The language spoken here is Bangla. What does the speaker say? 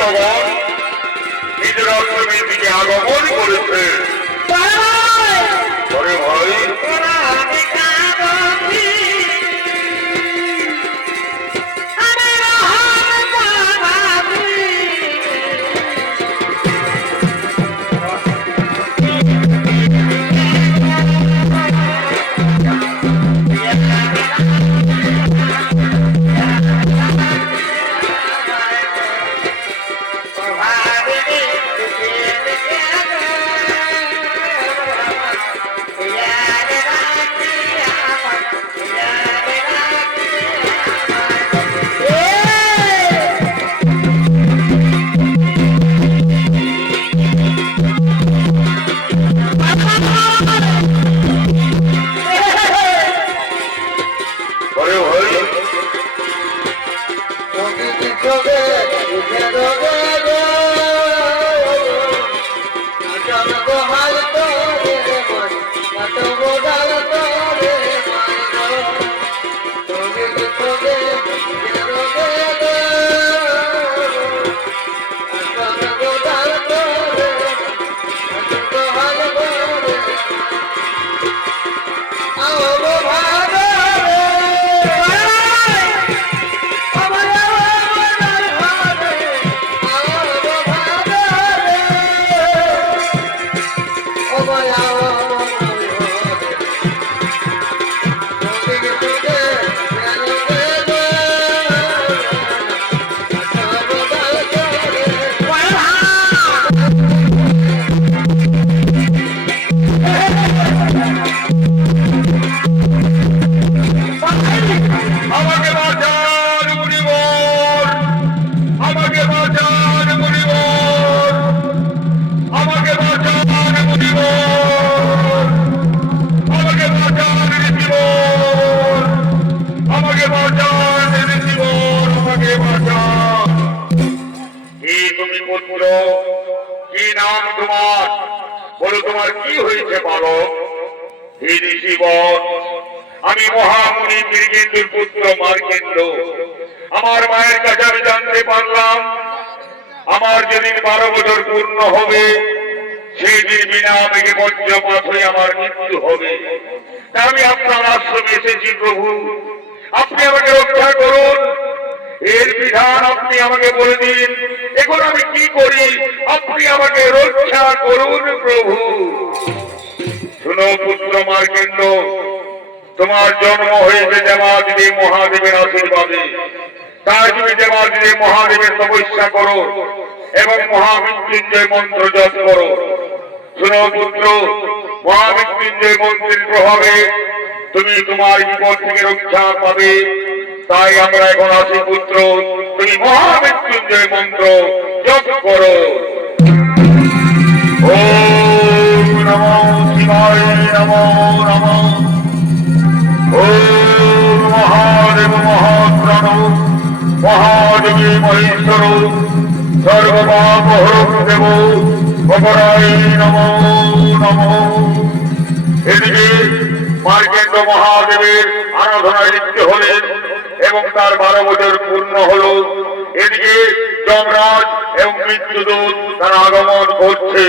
ভক্তগণ নিজের অষ্টমীর দিকে আগমন করেছে। কি নাম তোমার? বলো তোমার কি হয়েছে বালক হে ঋষিবর আমি মহামুনি বীরগেন্দ্রের পুত্র মার্কেন্দ্র। আমার মায়ের কাছে আমি জানতে পারলাম, আমার যেদিন বারো বছর পূর্ণ হবে সেই দিন বিনা বেগে বজ্রপাত হয়ে আমার মৃত্যু হবে। আমি আপনার আশ্রমে এসেছি প্রভু। আপনি আমাকে রক্ষা করুন। এর বিধান আপনি আমাকে বলে দিন। এখন আমি কি করি? আপনি আমাকে রক্ষা করুন প্রভু। শুনো পুত্র মার্কেন্দ্র তোমার জন্ম হয়েছে দেবাদিদেব মহাদেবের আশীর্বাদে। তাই তুমি দেবাদিদেব মহাদেবের তপস্যা করো এবং মহামৃত্যুঞ্জয় মন্ত্র জপ করো। শুনো পুত্র, মহামৃত্যুঞ্জয় মন্ত্রের প্রভাবে তুমি তোমার বিপদ থেকে রক্ষা পাবে। তাই আমরা এখন আসি পুত্র, তুমি মহামৃত্যুঞ্জয় মন্ত্র, জপ করো। ওম নমো শিবায় নমো নমো। ওম মহাদেব মহাপ্রাণ মহেশ্বর ভগরায় নম নম। এদিকে মার্কেন্দ্র মহাদেবের আরাধনায় লিপ্ত হলেন এবং তার বারো বছর পূর্ণ হল। এদিকে যমরাজ এবং মৃত্যুদূত তার আগমন করছে